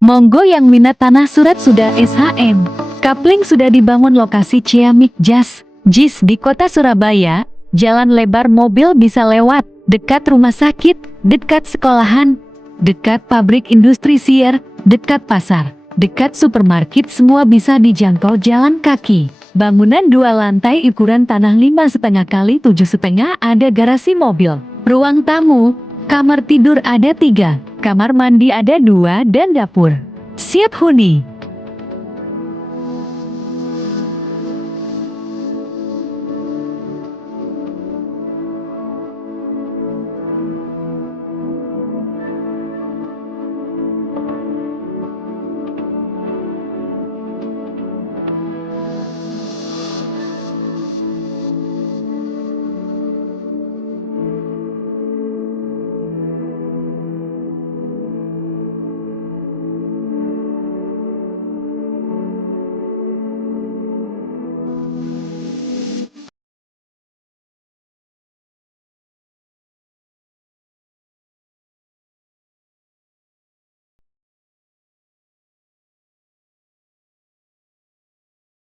Monggo yang minat tanah surat sudah SHM. Kapling sudah dibangun lokasi Ciamik Jas, JIS di kota Surabaya. Jalan lebar mobil bisa lewat, dekat rumah sakit, dekat sekolahan, dekat pabrik industri sier, dekat pasar, dekat supermarket, semua bisa dijangkau jalan kaki. Bangunan 2 lantai ukuran tanah 5,5 kali 7,5, ada garasi mobil, ruang tamu, kamar tidur ada 3, kamar mandi ada 2 dan dapur. Siap huni.